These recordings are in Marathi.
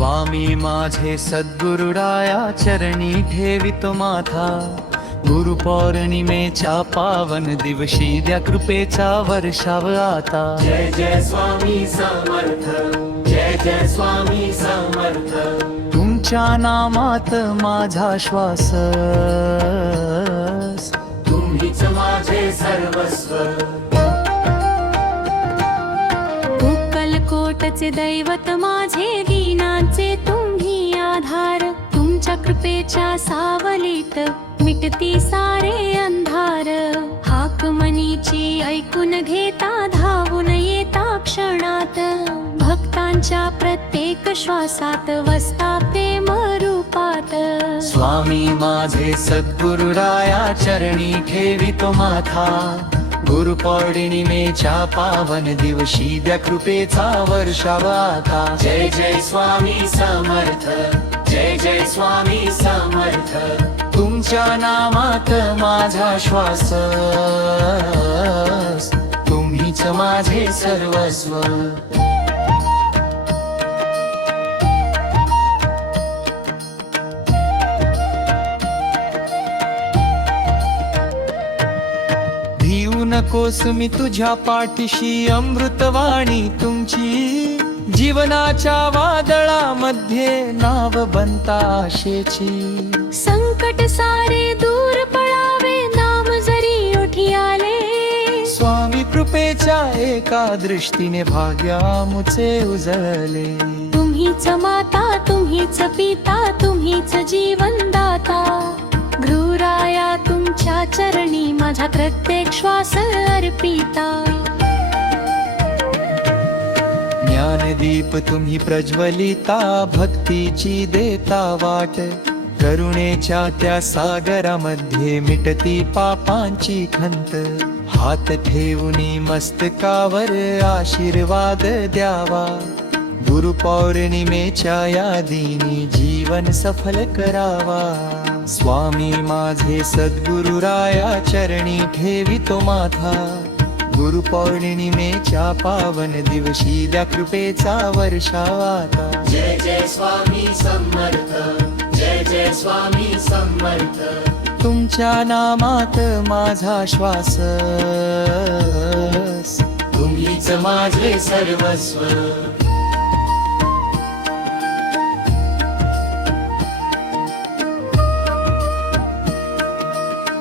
स्वामी माझे सद्गुरुराया चरणी ठेवितो माथा गुरुपौर्णिमेच्या पावन दिवशी द्या कृपेचा वर्षाव आता। जय जय स्वामी समर्थ, जय जय स्वामी समर्थ। तुमच्या नामात माझा श्वास, तुम्हीच माझे सर्वस्व। अक्कलकोटचे दैवत माझे, दीनांचे तुम्ही आधार। तुमच्या कृपेच्या सावलीत मिटती सारे अंधार। हाक मनीची ऐकून घेता, धावून येता क्षणात। भक्तांच्या प्रत्येक श्वासात वसता प्रेम रूपात। स्वामी माझे सद्गुरुराया चरणी ठेवितो माथा गुरुपौर्णिमेच्या पावन दिवशी द्या कृपेचा वर्षाव आता। जय जय स्वामी समर्थ, जय जय स्वामी समर्थ। तुमच्या नामात माझा श्वास, तुम्हीच माझे सर्वस्व। भिवू नकोस मी तुझ्या पाठीशी, अमृतवाणी तुमची। जीवनाच्या वादळामध्ये नाव बनता आशेची। संकट सारे दूर पळावे, नाम जरी ओठी आले। स्वामी कृपेच्या एका दृष्टीने भाग्यामुचे उजळले। तुम्हीच माता, तुम्हीच पिता, तुम्हीच जीवनदाता। गुरुराया तुमच्या चरणी माझा प्रत्येक श्वास अर्पिता। ज्ञानदीप तुम्ही प्रज्वलिता, भक्तीची देता वाट। करुणेच्या त्या सागरामध्ये मिटती पापांची खंत। हात ठेवूनी मस्तकावर आशीर्वाद द्यावा। गुरुपौर्णिमेच्या या दिनी जीवन सफल करावा। स्वामी माझे सद्गुरुराया चरणी ठेवितो माथा गुरुपौर्णिमेच्या पावन दिवशी द्या कृपेचा वर्षाव आता। जय जय स्वामी समर्थ, जय जय स्वामी समर्थ। तुमच्या नामात माझा श्वास, तुम्हीच माझे सर्वस्व।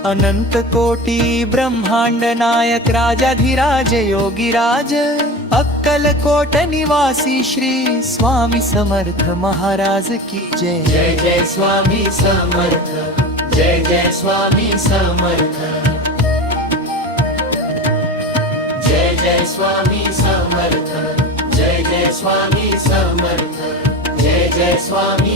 अनंत कोटी ब्रह्मांड नायक राजाधिराज योगीराज। अक्कलकोट निवासी श्री स्वामी समर्थ महाराज की जय। जय जय स्वामी समर्थ, जय जय स्वामी समर्थ। जय जय स्वामी समर्थ, जय जय स्वामी समर्थ। जय जय स्वामी